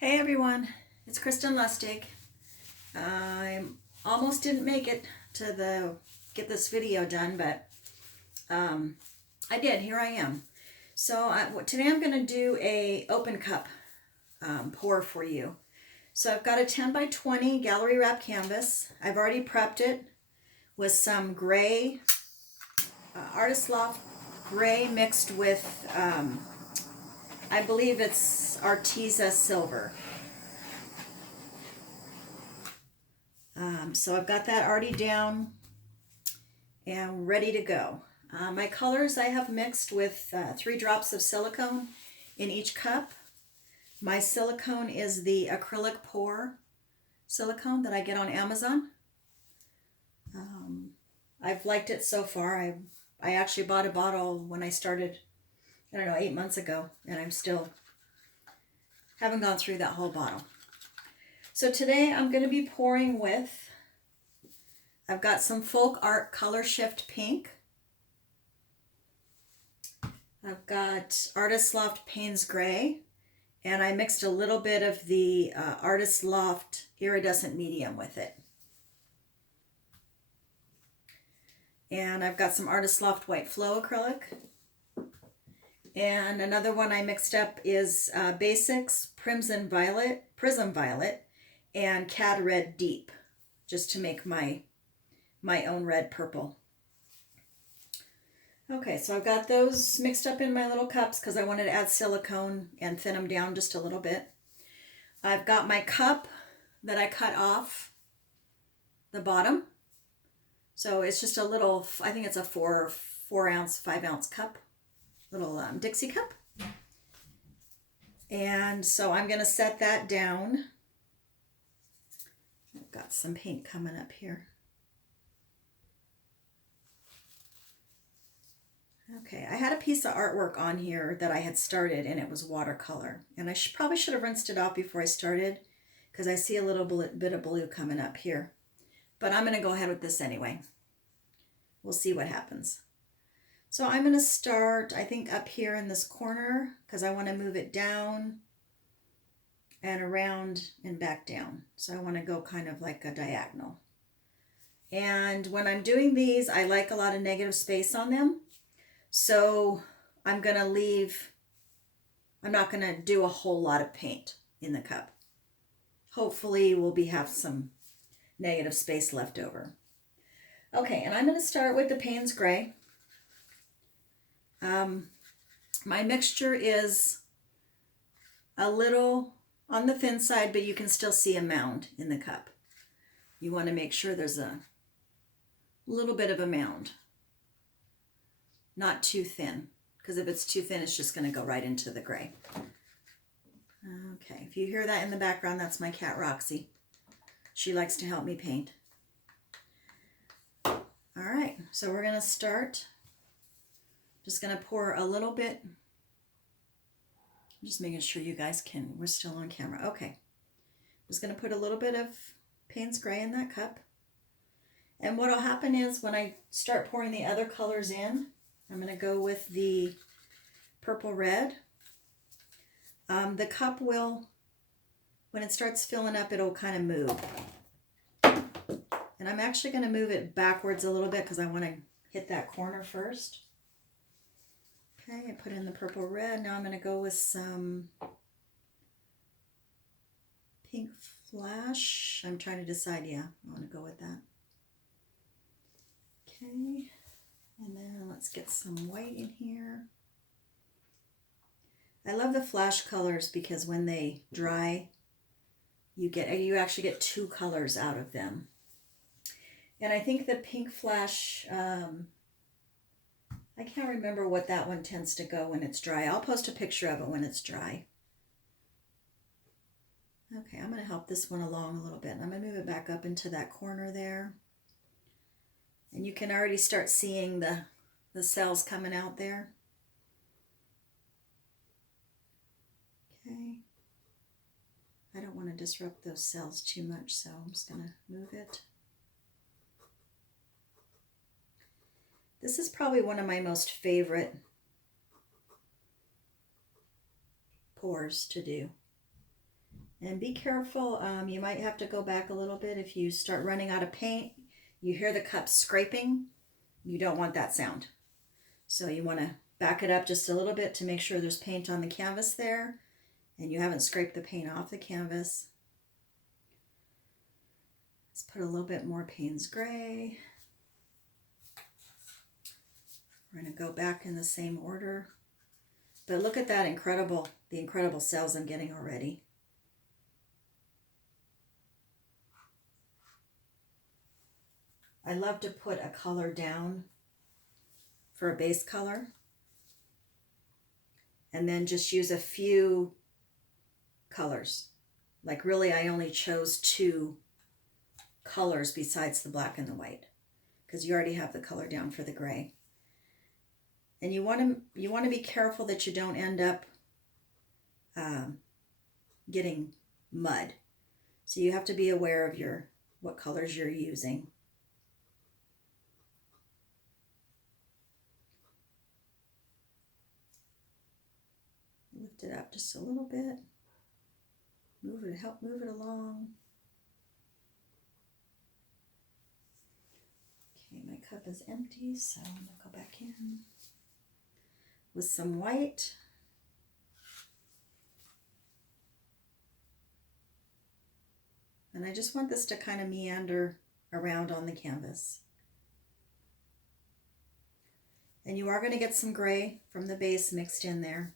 Hey everyone, it's Kristen Lustig. I almost didn't make it to get this video done, but I did. Here I am. So today I'm going to do a open cup pour for you. So I've got a 10 by 20 gallery wrap canvas. I've already prepped it with some gray, Artist Loft gray mixed with I believe it's Arteza silver. So I've got that already down and ready to go. My colors I have mixed with 3 drops of silicone in each cup. My silicone is the acrylic pour silicone that I get on Amazon. I've liked it so far. I actually bought a bottle when I started, I don't know, 8 months ago, and I'm still haven't gone through that whole bottle. So today I'm going to be pouring with, I've got some Folk Art Color Shift Pink. I've got Artist Loft Paynes Gray, and I mixed a little bit of the Artist Loft Iridescent Medium with it. And I've got some Artist Loft White Flow Acrylic. And another one I mixed up is Basics Prism Violet, and Cad Red Deep, just to make my own red purple. Okay, so I've got those mixed up in my little cups because I wanted to add silicone and thin them down just a little bit. I've got my cup that I cut off the bottom. So it's just a little, I think it's a 4 ounce, 5 ounce cup, little Dixie cup. And so I'm going to set that down. I've got some paint coming up here. Okay, I had a piece of artwork on here that I had started and it was watercolor. And I probably should have rinsed it off before I started because I see a little bit of blue coming up here. But I'm going to go ahead with this anyway. We'll see what happens. So I'm going to start, I think, up here in this corner because I want to move it down and around and back down. So I want to go kind of like a diagonal. And when I'm doing these, I like a lot of negative space on them. So I'm going to leave, I'm not going to do a whole lot of paint in the cup. Hopefully we'll have some negative space left over. Okay, and I'm going to start with the Paynes Gray. My mixture is a little on the thin side, but you can still see a mound in the cup. You want to make sure there's a little bit of a mound. Not too thin, because if it's too thin, it's just going to go right into the gray. Okay, if you hear that in the background, that's my cat Roxy. She likes to help me paint. All right, so we're going to start. Just going to pour a little bit. I'm just making sure you guys we're still on camera. Okay. Just going to put a little bit of Paynes Gray in that cup. And what will happen is when I start pouring the other colors in, I'm going to go with the purple red. The cup will, when it starts filling up, it'll kind of move. And I'm actually going to move it backwards a little bit because I want to hit that corner first. Okay, I put in the purple red. Now I'm going to go with some pink flash. I'm trying to decide. Yeah, I want to go with that. Okay, and then let's get some white in here. I love the flash colors because when they dry, you actually get 2 colors out of them. And I think the pink flash, I can't remember what that one tends to go when it's dry. I'll post a picture of it when it's dry. Okay, I'm going to help this one along a little bit. I'm going to move it back up into that corner there. And you can already start seeing the cells coming out there. Okay. I don't want to disrupt those cells too much, so I'm just going to move it. This is probably one of my most favorite pours to do. And be careful, you might have to go back a little bit if you start running out of paint. You hear the cup scraping, you don't want that sound. So you want to back it up just a little bit to make sure there's paint on the canvas there and you haven't scraped the paint off the canvas. Let's put a little bit more Payne's gray. We're going to go back in the same order. But look at that the incredible cells I'm getting already. I love to put a color down for a base color and then just use a few colors. Like really I only chose 2 colors besides the black and the white because you already have the color down for the gray. And you want to be careful that you don't end up getting mud. So you have to be aware of what colors you're using. Lift it up just a little bit. Help move it along. Okay, my cup is empty, so I'm gonna go back in with some white. And I just want this to kind of meander around on the canvas. And you are going to get some gray from the base mixed in there.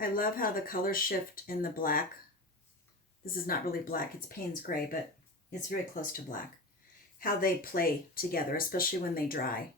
I love how the colors shift in the black. This is not really black, it's Payne's gray, but it's very close to black. How they play together, especially when they dry.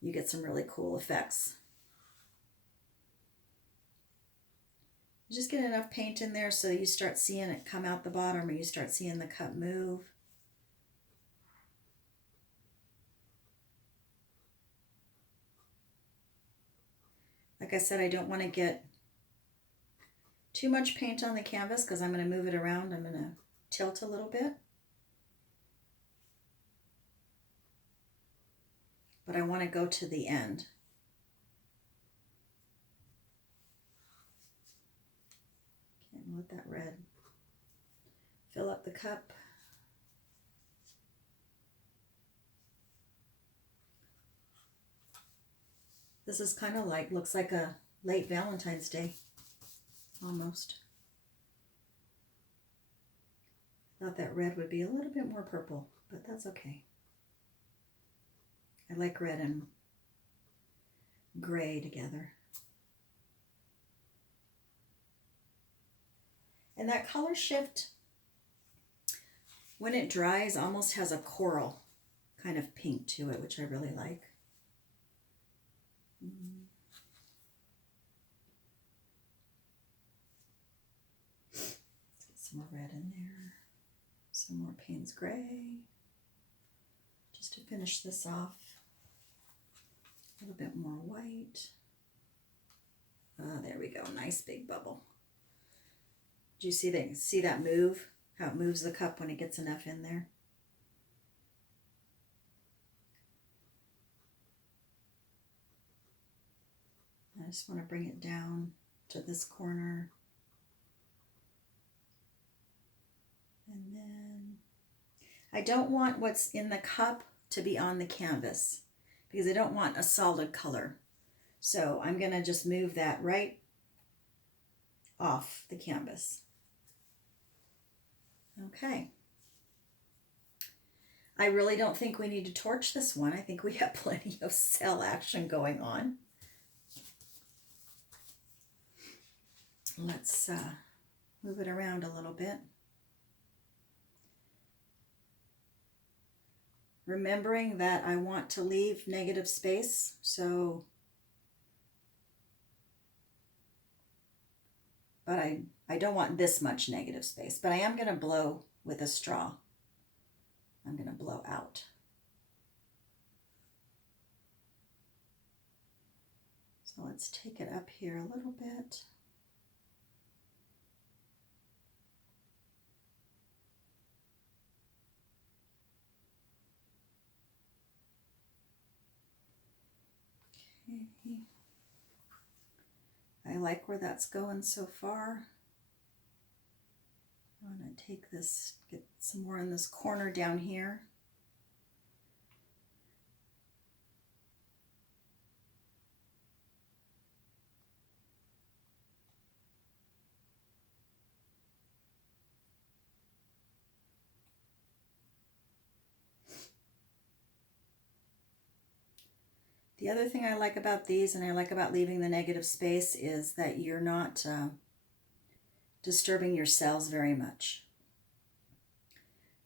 You get some really cool effects. Just get enough paint in there so you start seeing it come out the bottom or you start seeing the cup move. Like I said, I don't want to get too much paint on the canvas because I'm going to move it around. I'm going to tilt a little bit. But I want to go to the end. Okay, let that red fill up the cup. This is kind of looks like a late Valentine's Day, almost. Thought that red would be a little bit more purple, but that's okay. I like red and gray together. And that color shift, when it dries, almost has a coral kind of pink to it, which I really like. Let's get some more red in there. Some more Payne's gray. Just to finish this off. A little bit more white. There we go, nice big bubble. Do you see that move? How it moves the cup when it gets enough in there? I just want to bring it down to this corner. And then I don't want what's in the cup to be on the canvas because I don't want a solid color. So I'm going to just move that right off the canvas. Okay. I really don't think we need to torch this one. I think we have plenty of cell action going on. Let's move it around a little bit. Remembering that I want to leave negative space, so but I don't want this much negative space, but I am going to blow with a straw. I'm going to blow out. So let's take it up here a little bit. Okay. I like where that's going so far. I'm going to take this, get some more in this corner down here. The other thing I like about these, and I like about leaving the negative space, is that you're not disturbing your cells very much.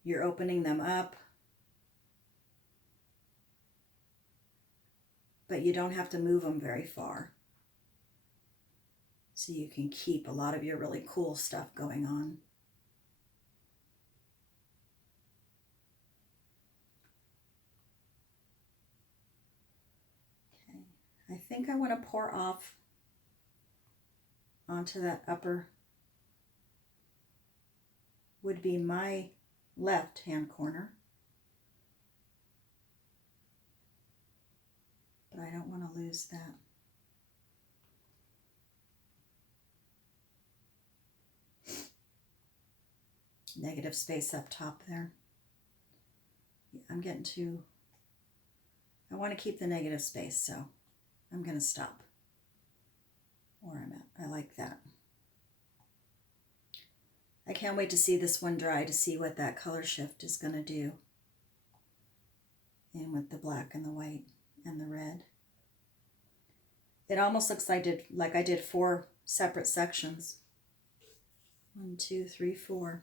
You're opening them up, but you don't have to move them very far. So you can keep a lot of your really cool stuff going on. Okay, I think I want to pour off onto that upper, would be my left hand corner. But I don't want to lose that. Negative space up top there. I'm getting too, I want to keep the negative space, so I'm going to stop where I'm at. I like that. I can't wait to see this one dry to see what that color shift is going to do. And with the black and the white and the red. It almost looks like I did 4 separate sections. 1, 2, 3, 4.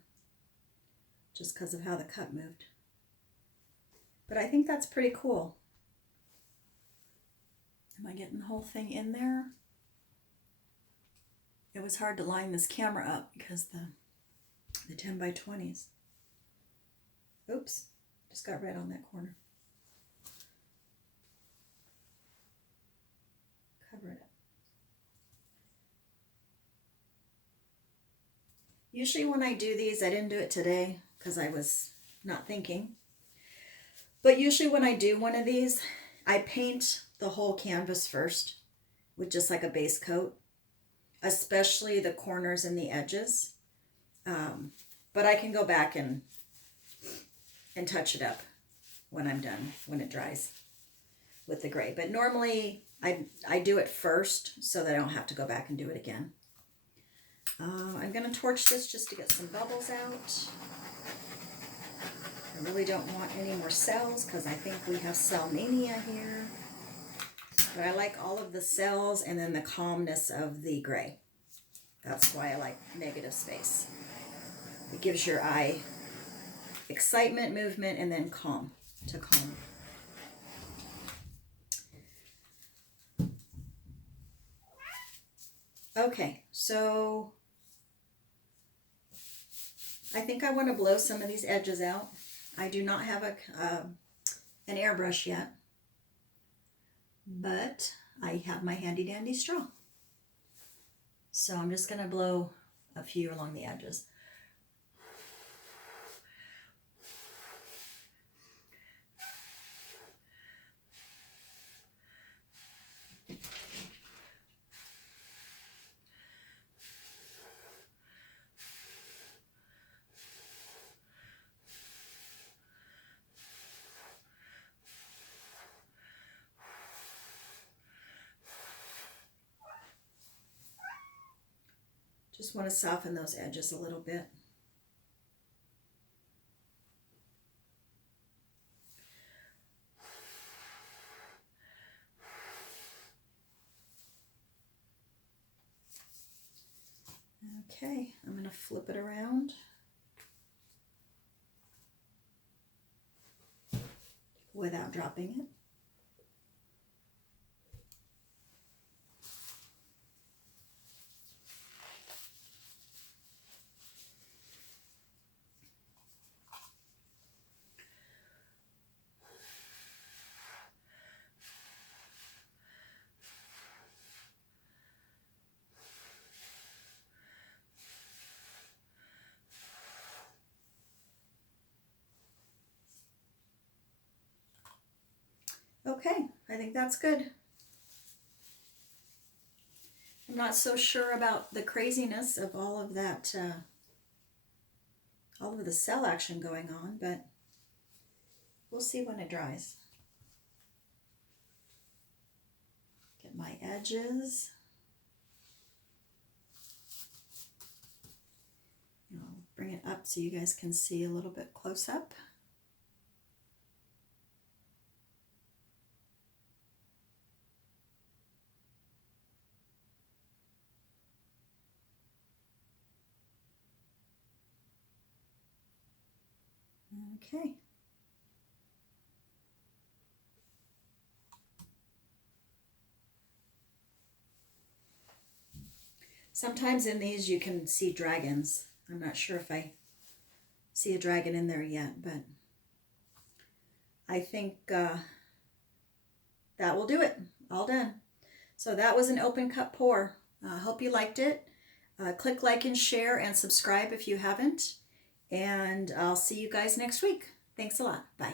Just because of how the cut moved. But I think that's pretty cool. Am I getting the whole thing in there? It was hard to line this camera up because the 10 by 20s. Oops, just got red on that corner. Cover it up. Usually when I do these, I didn't do it today because I was not thinking. But usually when I do one of these, I paint the whole canvas first with just like a base coat, especially the corners and the edges. But I can go back and touch it up when I'm done, when it dries with the gray. But normally I do it first so that I don't have to go back and do it again. I'm going to torch this just to get some bubbles out. I really don't want any more cells because I think we have cell mania here. But I like all of the cells and then the calmness of the gray. That's why I like negative space. It gives your eye excitement, movement, and then calm to calm. Okay, so I think I want to blow some of these edges out. I do not have an airbrush yet, but I have my handy dandy straw. So I'm just going to blow a few along the edges. Just want to soften those edges a little bit. Okay, I'm going to flip it around. Without dropping it. Okay, I think that's good. I'm not so sure about the craziness of all of that, all of the cell action going on, but we'll see when it dries. Get my edges. I'll bring it up so you guys can see a little bit close up. Okay. Sometimes in these you can see dragons. I'm not sure if I see a dragon in there yet, but I think that will do it. All done. So that was an open cup pour. Hope you liked it. Click like and share and subscribe if you haven't. And I'll see you guys next week. Thanks a lot. Bye.